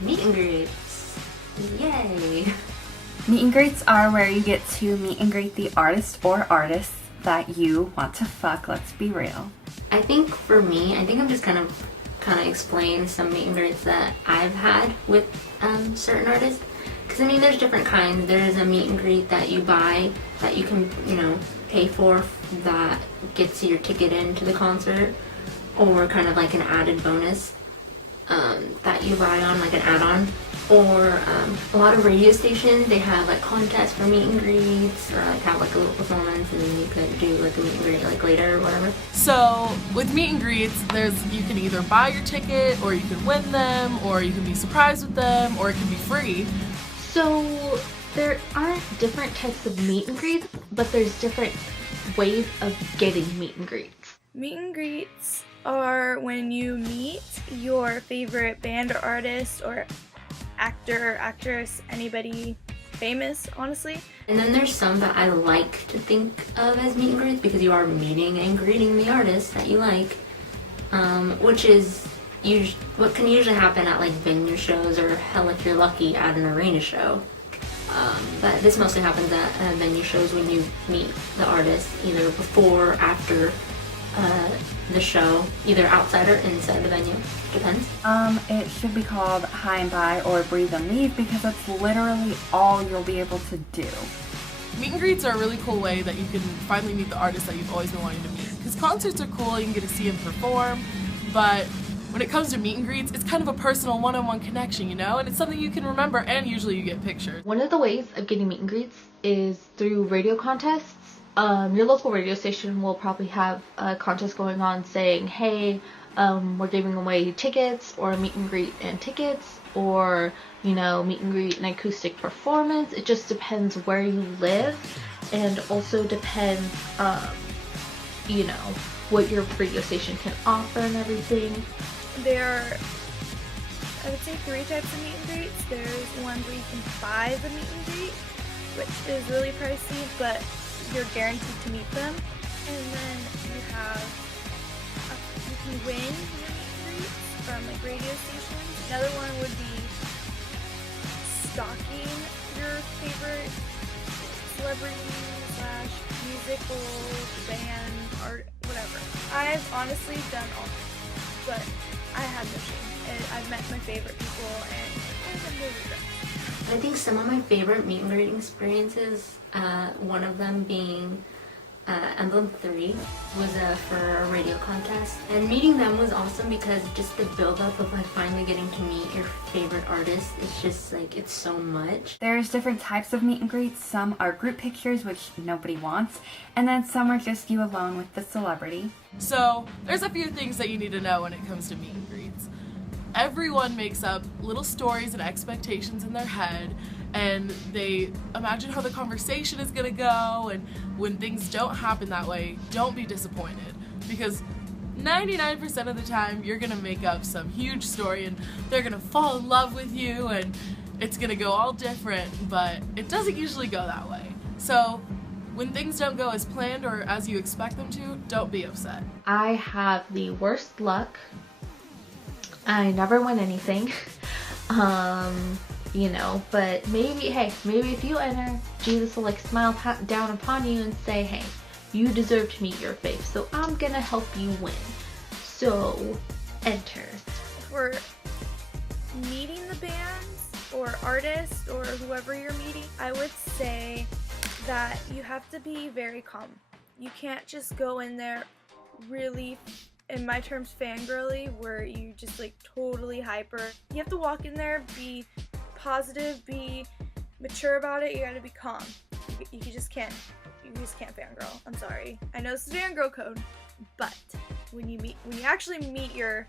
meet and greets. Yay! Meet and greets are where you get to meet and greet the artist or artists that you want to fuck, let's be real. I think for me, I'm just kind of explain some meet and greets that I've had with certain artists. Because I mean, there's different kinds. There's a meet and greet that you buy, that you can, pay for, that gets your ticket into the concert, or kind of like an added bonus that you buy on, like an add-on. Or a lot of radio stations, they have like contests for meet and greets, or like have like a little performance, and then you could do like a meet and greet like later or whatever. So with meet and greets, you can either buy your ticket, or you can win them, or you can be surprised with them, or it can be free. So there aren't different types of meet and greets, but there's different ways of getting meet and greets. Meet and greets are when you meet your favorite band or artist or actor or actress, anybody famous, honestly. And then there's some that I like to think of as meet and greets, because you are meeting and greeting the artist that you like, which is what can usually happen at like venue shows, or hell, if you're lucky, at an arena show. But this mostly happens at venue shows, when you meet the artist either before or after the show, either outside or inside the venue. Depends. It should be called Hi and Bye or Breathe and Leave, because that's literally all you'll be able to do. Meet and greets are a really cool way that you can finally meet the artist that you've always been wanting to meet. Because concerts are cool, you can get to see him perform, but when it comes to meet and greets, it's kind of a personal one-on-one connection, and it's something you can remember, and usually you get pictures. One of the ways of getting meet and greets is through radio contests. Your local radio station will probably have a contest going on saying, hey, we're giving away tickets, or a meet and greet and tickets, or, meet and greet and acoustic performance. It just depends where you live, and also depends, what your radio station can offer and everything. There are, I would say, 3 types of meet and greets. There's ones where you can buy the meet and greet, which is really pricey, but you're guaranteed to meet them. And then you can win the meet and greets from like radio stations. Another one would be stalking your favorite celebrity / musical band, art, whatever. I've honestly done all, but I have no shame. I've met my favorite people, and I've been really great. I think some of my favorite meet and greet experiences, one of them being Emblem 3, was for a radio contest. And meeting them was awesome, because just the build-up of like finally getting to meet your favorite artist, it's just like, it's so much. There's different types of meet and greets. Some are group pictures, which nobody wants, and then some are just you alone with the celebrity. So there's a few things that you need to know when it comes to meet and greets. Everyone makes up little stories and expectations in their head, and they imagine how the conversation is going to go, and when things don't happen that way, don't be disappointed, because 99% of the time you're going to make up some huge story, and they're going to fall in love with you, and it's going to go all different, but it doesn't usually go that way. So when things don't go as planned or as you expect them to, don't be upset. I have the worst luck. I never win anything. But maybe if you enter, Jesus will smile down upon you and say, hey, you deserve to meet your fave, so I'm gonna help you win. So, enter. If we're meeting the bands or artists or whoever you're meeting, I would say that you have to be very calm. You can't just go in there really, in my terms, fangirly, where you just totally hyper. You have to walk in there, be positive, be mature about it. You gotta be calm. You just can't fangirl. I'm sorry. I know this is fangirl code, but when you actually meet your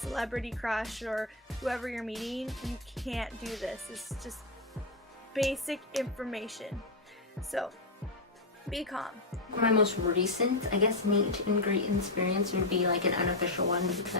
celebrity crush or whoever you're meeting, you can't do this. It's just basic information. So be calm. My most recent, I guess, meet and greet experience would be an unofficial one, because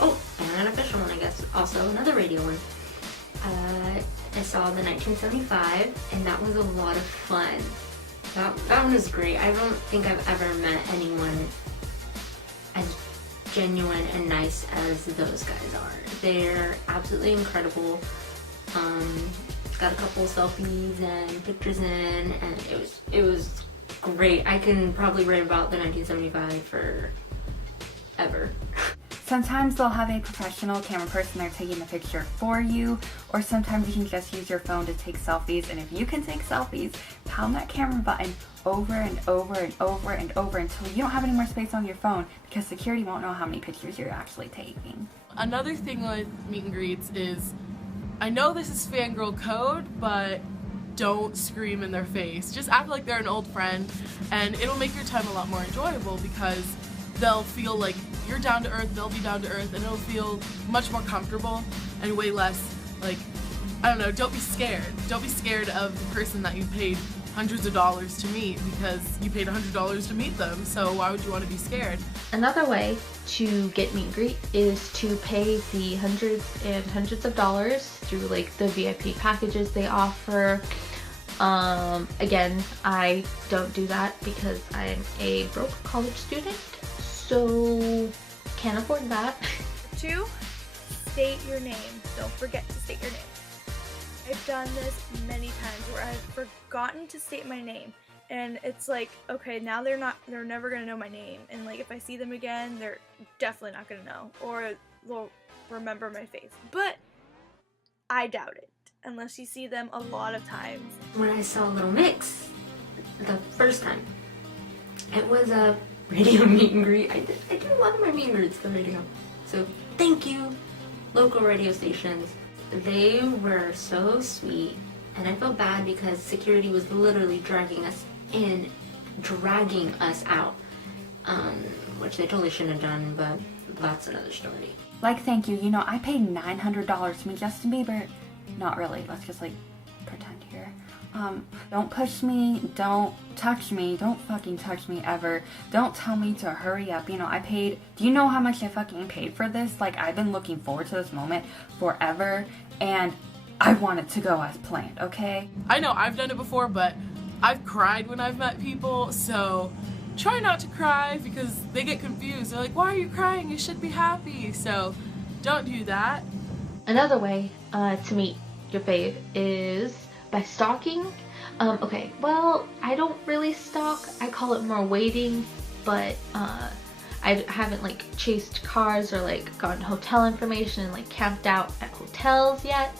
and an unofficial one, I guess, also another radio one. I saw the 1975, and that was a lot of fun. That one was great. I don't think I've ever met anyone as genuine and nice as those guys are. They're absolutely incredible. Got a couple selfies and pictures in, and it was great. I can probably write about the 1975 for ever. Sometimes they'll have a professional camera person there taking the picture for you, or sometimes you can just use your phone to take selfies. And if you can take selfies, pound that camera button over and over and over and over until you don't have any more space on your phone, because security won't know how many pictures you're actually taking. Another thing with meet and greets is, I know this is fangirl code, but don't scream in their face. Just act like they're an old friend, and it'll make your time a lot more enjoyable because they'll feel like you're down to earth, they'll be down to earth, and it'll feel much more comfortable and way less like, I don't know, don't be scared. Don't be scared of the person that you paid hundreds of dollars to meet, because you paid $100 to meet them, so why would you want to be scared? Another way to get meet and greet is to pay the hundreds and hundreds of dollars through like the VIP packages they offer. Again, I don't do that because I'm a broke college student, so can't afford that. 2, state your name. Don't forget to state your name. I've done this many times where I've forgotten to state my name, and it's like, okay, now they're never gonna know my name, and like if I see them again, they're definitely not gonna know, or they'll remember my face. But I doubt it, unless you see them a lot of times. When I saw Little Mix the first time, it was a radio meet and greet. I did a lot of my meet and greets for radio, so thank you, local radio stations. They were so sweet, and I felt bad because security was literally dragging us in, dragging us out, which they totally shouldn't have done, but that's another story. Like, thank you. You know, I paid $900 to meet Justin Bieber. Not really. Let's just, like, pretend here. Don't push me. Don't touch me. Don't fucking touch me ever. Don't tell me to hurry up. You know, I paid... Do you know how much I fucking paid for this? Like, I've been looking forward to this moment forever, and I want it to go as planned, okay? I know I've done it before, but I've cried when I've met people, so try not to cry because they get confused. They're like, why are you crying? You should be happy. So don't do that. Another way to meet your fave is by stalking. Okay, well, I don't really stalk. I call it more waiting, but I haven't like chased cars or like gotten hotel information and like camped out at hotels yet.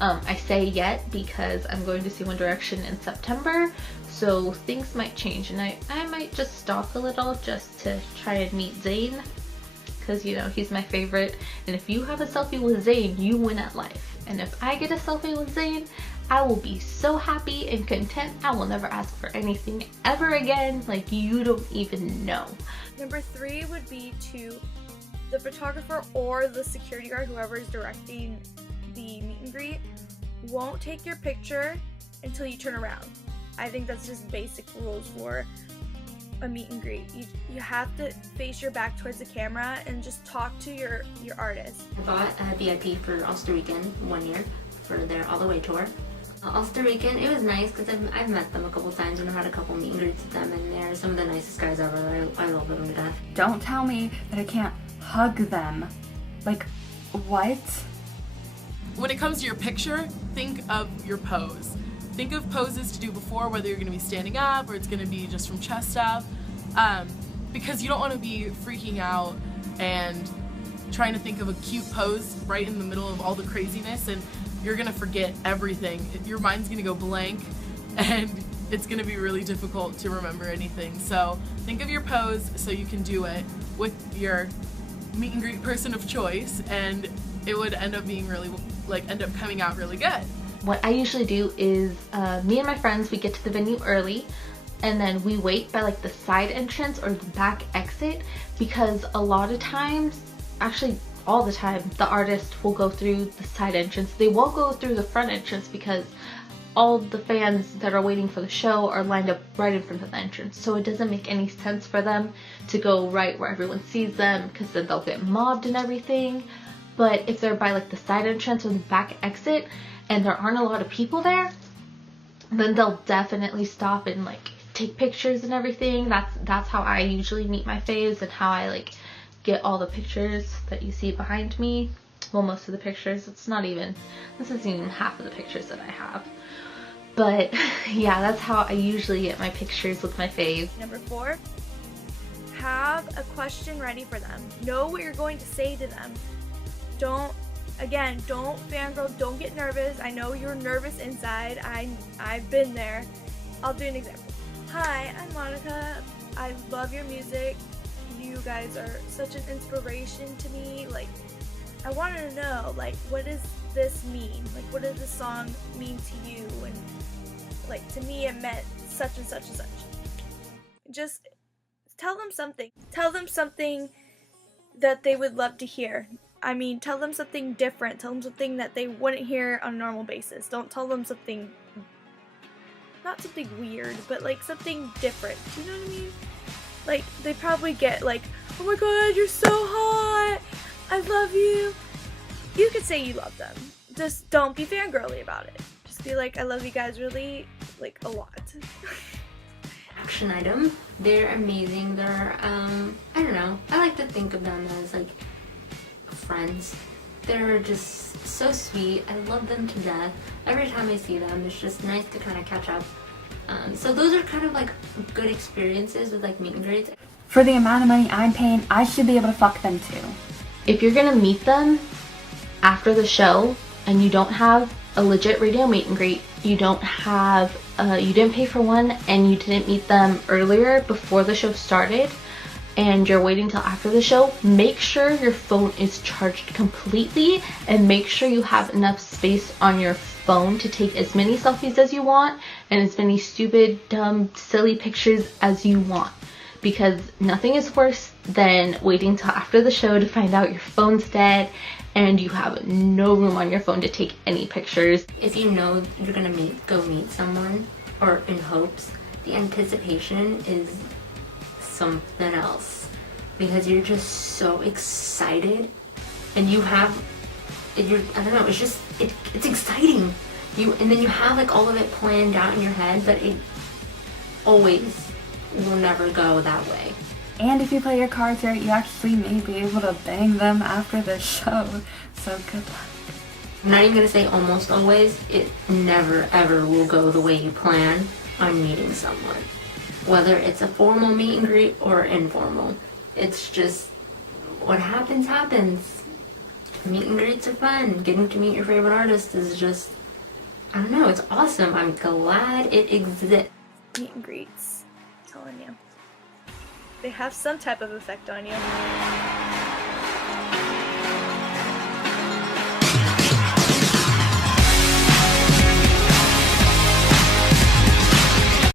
I say yet because I'm going to see One Direction in September, so things might change, and I might just stalk a little just to try and meet Zayn, because you know he's my favorite, and if you have a selfie with Zayn, you win at life. And if I get a selfie with Zayn, I will be so happy and content. I will never ask for anything ever again, like you don't even know. Number 3 would be to the photographer or the security guard, whoever is directing the meet and greet, won't take your picture until you turn around. I think that's just basic rules for a meet and greet. You have to face your back towards the camera and just talk to your artist. I bought a VIP for Ulster Weekend 1 year for their All the Way tour. Ulster Weekend, it was nice because I've met them a couple times and I've had a couple meet and greets with them, and they're some of the nicest guys ever. I love them to death. Don't tell me that I can't hug them. Like, what? When it comes to your picture, think of your pose. Think of poses to do before, whether you're going to be standing up or it's going to be just from chest up, because you don't want to be freaking out and trying to think of a cute pose right in the middle of all the craziness, and you're going to forget everything. Your mind's going to go blank, and it's going to be really difficult to remember anything. So think of your pose so you can do it with your meet and greet person of choice, and it would end up being really, end up coming out really good. What I usually do is me and my friends, we get to the venue early, and then we wait by like the side entrance or the back exit, because a lot of times, actually all the time, the artist will go through the side entrance. They won't go through the front entrance because all the fans that are waiting for the show are lined up right in front of the entrance, so it doesn't make any sense for them to go right where everyone sees them, because then they'll get mobbed and everything. But if they're by like the side entrance or the back exit and there aren't a lot of people there, then they'll definitely stop and like take pictures and everything. That's how I usually meet my faves and how I like get all the pictures that you see behind me. Well, most of the pictures. This isn't even half of the pictures that I have. But yeah, that's how I usually get my pictures with my fave. Number 4, have a question ready for them. Know what you're going to say to them. Don't fangirl, don't get nervous. I know you're nervous inside. I've been there. I'll do an example. Hi, I'm Monica. I love your music. You guys are such an inspiration to me. Like, I wanted to know, like, what does this mean? Like, what does this song mean to you? And, like, to me it meant such and such and such. Just tell them something. Tell them something that they would love to hear. I mean, tell them something different. Tell them something that they wouldn't hear on a normal basis. Don't tell them something, not something weird, but like something different. Do you know what I mean? Like, they probably get like, oh my god, you're so hot, I love you. You could say you love them. Just don't be fangirly about it. Just be like, I love you guys really, like, a lot. Action item. They're amazing. They're, I don't know. I like to think of them as, like, friends. They're just so sweet. I love them to death. Every time I see them, it's just nice to kind of catch up. So those are kind of like good experiences with like meet and greets. For the amount of money I'm paying, I should be able to fuck them too. If you're gonna meet them after the show and you don't have a legit radio meet and greet, you don't have, you didn't pay for one, and you didn't meet them earlier before the show started, and you're waiting till after the show, make sure your phone is charged completely and make sure you have enough space on your phone to take as many selfies as you want and as many stupid, dumb, silly pictures as you want. Because nothing is worse than waiting till after the show to find out your phone's dead and you have no room on your phone to take any pictures. If you know you're gonna go meet someone, or in hopes, the anticipation is something else, because you're just so excited and you have, I don't know, it's just, it's exciting. And then you have like all of it planned out in your head, but it always will never go that way. And if you play your cards right, you actually may be able to bang them after the show. So good luck. I'm not even gonna say almost always. It never ever will go the way you plan on meeting someone. Whether it's a formal meet and greet or informal. It's just, what happens, happens. Meet and greets are fun. Getting to meet your favorite artist is just, I don't know, it's awesome. I'm glad it exists. Meet and greets, I'm telling you. They have some type of effect on you.